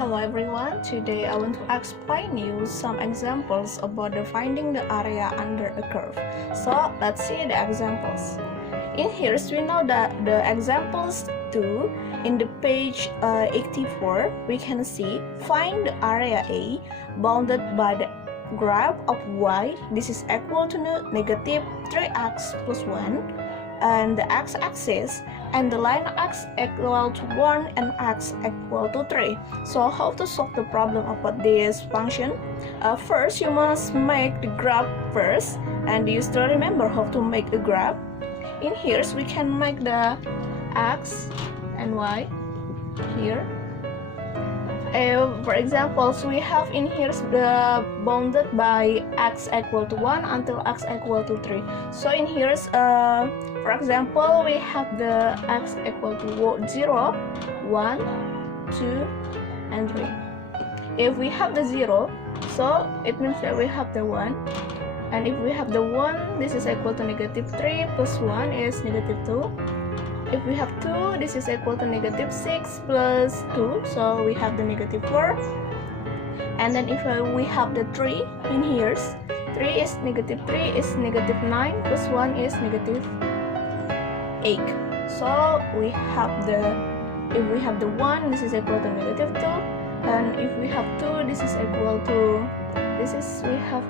Hello everyone, today I want to explain you some examples about finding the area under a curve. So let's see the examples. In here we know that the examples 2 in the page 84 we can see find the area A bounded by the graph of y. This is equal to negative 3x plus 1 and the x-axis, and the line x equal to 1 and x equal to 3. So how to solve the problem about this function? First you must make the graph first, and you still remember how to make the graph. In here we can make the x and y here. For example, we have in here the bounded by x equal to 1 until x equal to 3. So in here, for example, we have the x equal to 0, 1, 2, and 3. If we have the 0, so it means that we have the 1. And if we have the 1, this is equal to negative 3 plus 1 is negative 2. If we have 2, this is equal to negative 6 plus 2, so we have the negative 4. And then if we have the 3 in here, 3 is negative 9 plus 1 is negative 8. So we have if we have the 1, this is equal to negative 2. And if we have 2, this is equal to, we have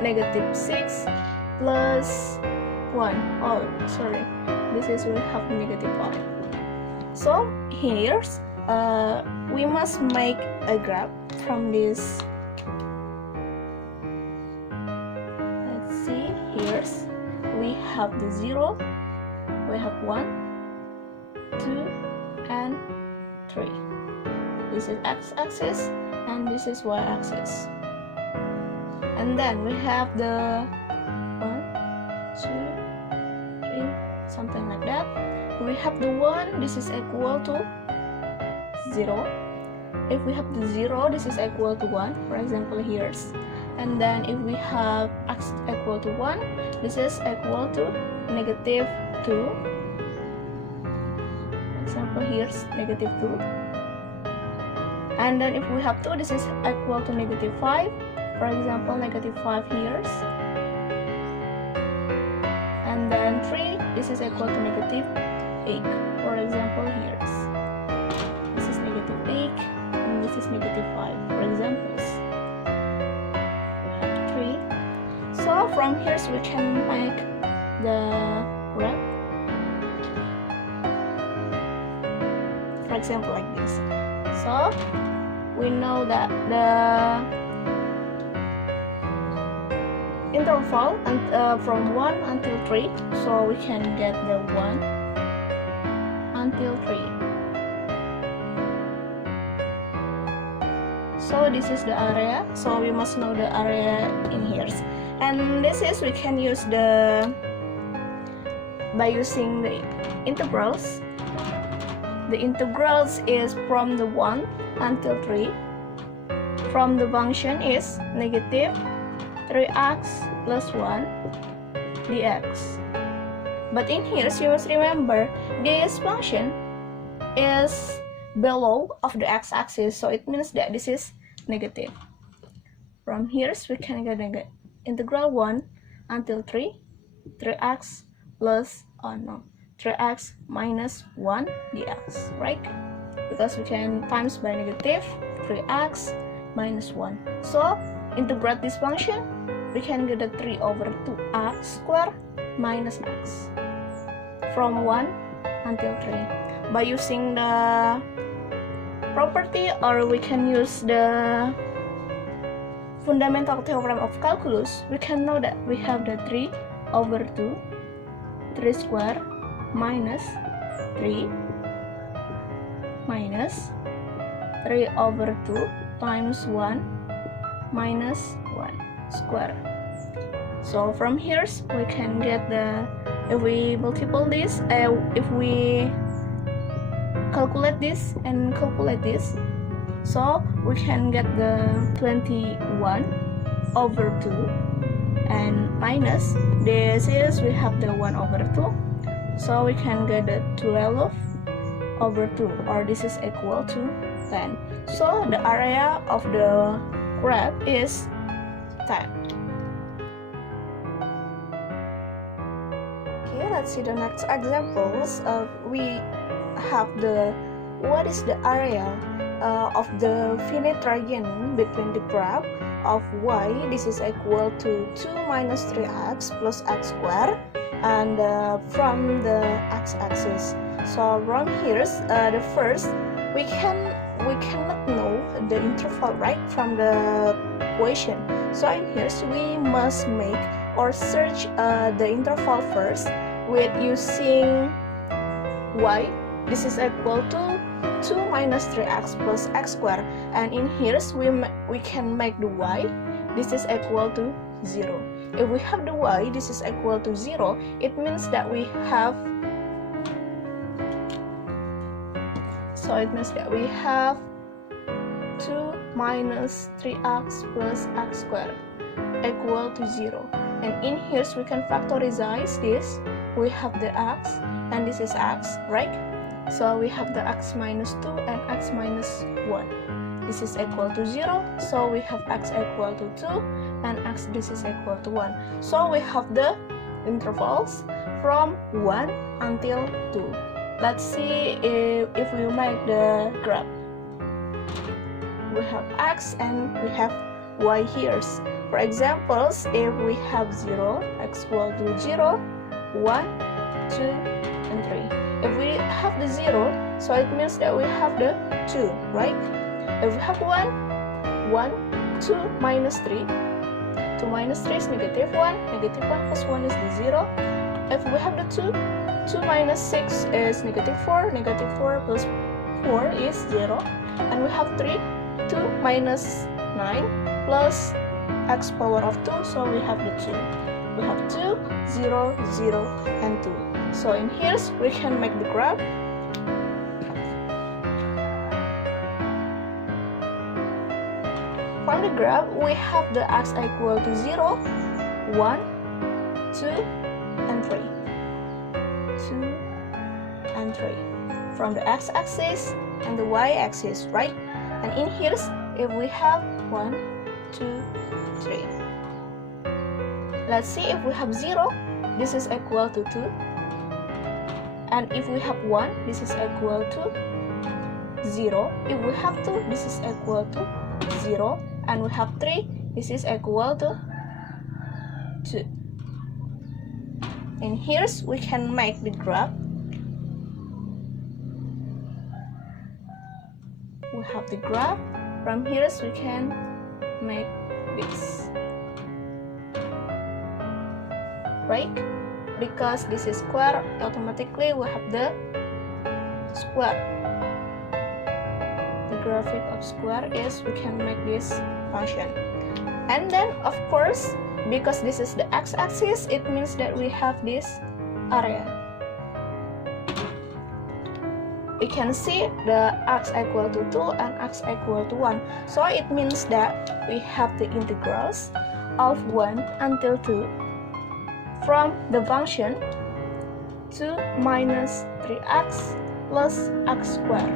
negative 6 plus 1. Oh, sorry. We have negative 5. So here we must make a graph from this. Let's see, here we have the 0, we have 1, 2, and 3. This is x-axis and this is y-axis. And then we have the 1, 2, 3, something like that. We have the 1, this is equal to 0. If we have the 0, this is equal to 1, for example here. And then if we have x equal to 1, this is equal to negative 2. For example here, negative 2. And then if we have 2, this is equal to negative 5. For example, negative 5 here. And then 3, this is equal to negative 8. For example, here. This is negative 8 and this is negative 5. For examples. 3. So from here we can make the graph. For example, like this. So we know that the interval and from 1 until 3, so we can get the 1 until 3. So this is the area, so we must know the area in here. And this is we can use by using the integrals. The integrals is from the 1 until 3. From the function is negative 3x plus 1 dx. But in here you must remember this function is below of the x-axis, so it means that this is negative. From here we can get integral 1 until 3, 3x plus 3x minus 1 dx, right? Because we can times by negative 3x minus 1. So integrate this function, we can get the 3 over 2x squared minus x from 1 until 3 by using the property, or we can use the fundamental theorem of calculus. We can know that we have the 3 over 2, 3 squared minus 3 minus 3 over 2 times 1 minus 1 square. So from here we can get if we multiply this, if we calculate this and calculate this, so we can get the 21 over 2 and minus this is we have the 1 over 2, so we can get the 12 over 2, or this is equal to 10. So the area of the graph is 10. Okay, let's see the next examples. We have what is the area of the finite region between the graph of y, this is equal to 2 minus 3x plus x squared, and from the x-axis. So from here, the first we cannot know the interval right from the equation. So in here we must make or search the interval first with using y, this is equal to 2 minus 3x plus x squared, and in here we can make the y, this is equal to 0. If we have the y, this is equal to 0, it means that we have 2 minus 3x plus x squared equal to 0. And in here we can factorize this. We have the x and this is x, right? So we have the x minus 2 and x minus 1. This is equal to 0. So we have x equal to 2 and x this is equal to 1. So we have the intervals from 1 until 2. Let's see if we make the graph. We have x and we have y here. For examples, if we have 0, x equal to 0, 1, 2, and 3. If we have the 0, so it means that we have the 2, right? If we have 1, 2 minus 3. 2 minus 3 is negative 1. Negative 1 plus 1 is the 0. If we have the 2, 2 minus 6 is negative 4. Negative 4 plus 4 is 0. And we have 3. 2 minus 9 plus x power of 2. So we have the 2. We have 2, 0, 0, and 2. So in here we can make the graph. From the graph, we have the x equal to 0, 1, 2, and 3. 2 and 3. From the x-axis and the y-axis, right? And in here, if we have 1, 2, 3. Let's see if we have 0, this is equal to 2. And if we have 1, this is equal to 0. If we have 2, this is equal to 0. And we have 3, this is equal to 2. And here we can make the graph. We have the graph. From here we can make this. Right? Because this is square, automatically we have the square. The graphic of square is we can make this function. And then of course, because this is the x-axis, it means that we have this area. We can see the x equal to 2 and x equal to 1. So it means that we have the integrals of 1 until 2 from the function 2 minus 3x plus x squared.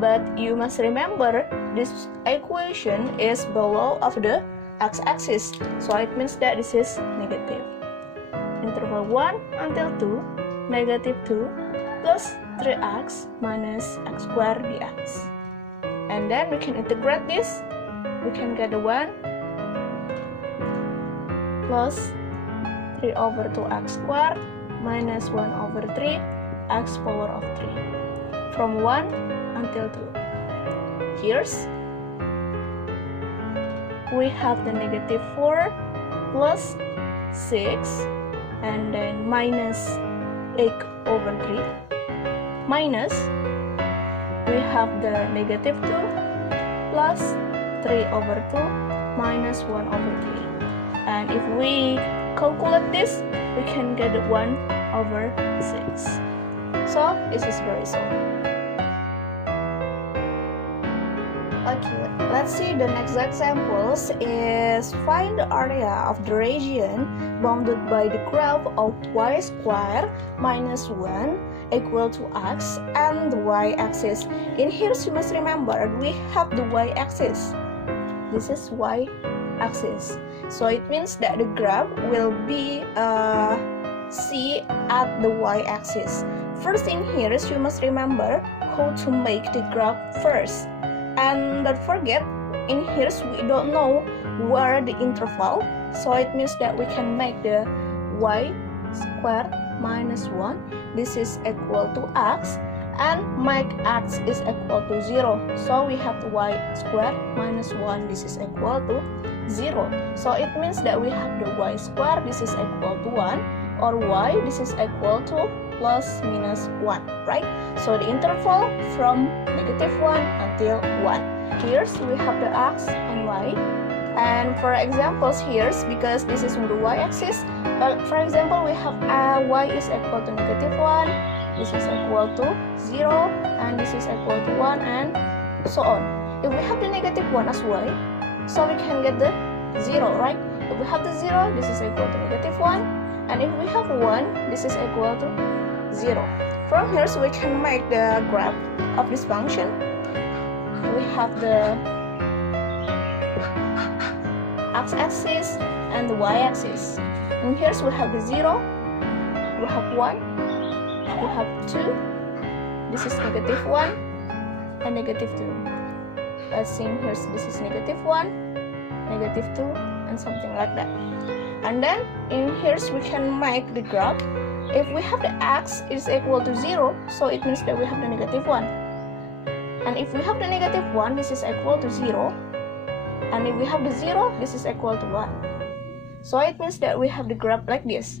But you must remember this equation is below of the x-axis, so it means that this is negative. Interval 1 until 2, negative 2 plus 3x minus x squared dx. And then we can integrate this. We can get the 1 plus 3 over 2x squared minus 1 over 3 x power of 3 from 1 until 2. Here's we have the negative 4 plus 6 and then minus 8 over 3 minus we have the negative 2 plus 3 over 2 minus 1 over 3. And if we calculate this, we can get 1 over 6. So this is very simple. Okay, let's see the next examples is find the area of the region bounded by the graph of y squared minus 1 equal to x and the y-axis. In here you must remember we have the y-axis. This is y-axis. So it means that the graph will be C at the y-axis. First in here you must remember how to make the graph first. And don't forget, in here we don't know where the interval. So it means that we can make the y squared minus 1. This is equal to x, and make x is equal to 0. So we have the y squared minus 1. This is equal to 0. So it means that we have the y squared. This is equal to 1, or y this is equal to plus minus 1, right? So the interval from negative 1 until 1. Here we have the x and y. And for examples here, because this is on the y-axis, for example, we have y is equal to negative 1, this is equal to 0, and this is equal to 1, and so on. If we have the negative 1 as y, so we can get the 0, right? If we have the 0, this is equal to negative 1, and if we have 1, this is equal to 0. From here, so we can make the graph of this function. We have the x-axis and the y-axis. And here we have the 0, we have 1, we have 2, this is negative 1, and negative 2. Let's see here, this is negative 1, negative 2, and something like that. And then in here we can make the graph. If we have the x is equal to 0, so it means that we have the negative 1. And if we have the negative 1, this is equal to 0. And if we have the 0, this is equal to 1. So it means that we have the graph like this.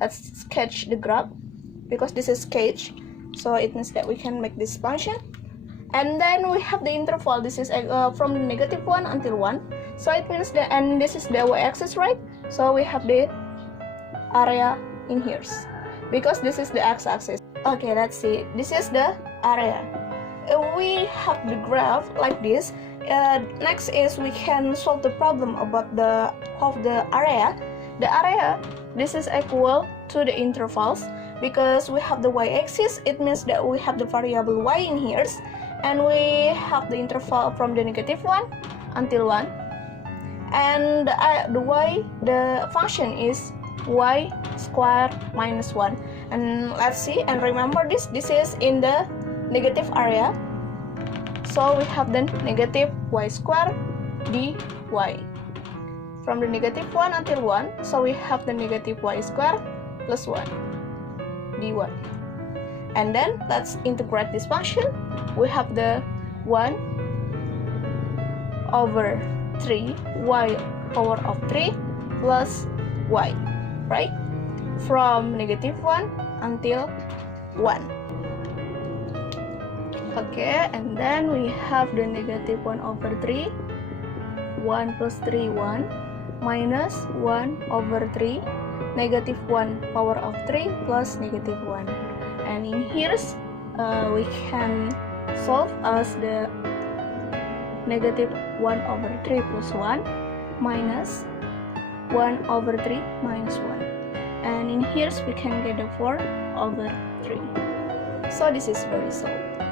Let's sketch the graph, because this is sketch. So it means that we can make this function. And then we have the interval. This is from negative 1 until 1. So it means that, and this is the y-axis, right? So we have the area in here, because this is the x-axis. Okay, let's see. This is the area. We have the graph like this. Next is we can solve the problem about the area. The area, this is equal to the intervals, because we have the y-axis. It means that we have the variable y in here, and we have the interval from the negative 1 until 1, and the function is y squared minus 1. And let's see, and remember this is in the negative area. So we have the negative y squared dy. From the negative 1 until 1, so we have the negative y squared plus 1 dy. And then let's integrate this function. We have the 1 over 3 y power of 3 plus y, right? From negative 1 until 1. Okay, and then we have the negative 1 over 3, 1 plus 3, 1, minus 1 over 3, negative 1 power of 3 plus negative 1. And in here, we can solve as the negative 1 over 3 plus 1, minus 1 over 3 minus 1. And in here, we can get the 4 over 3. So this is very solved.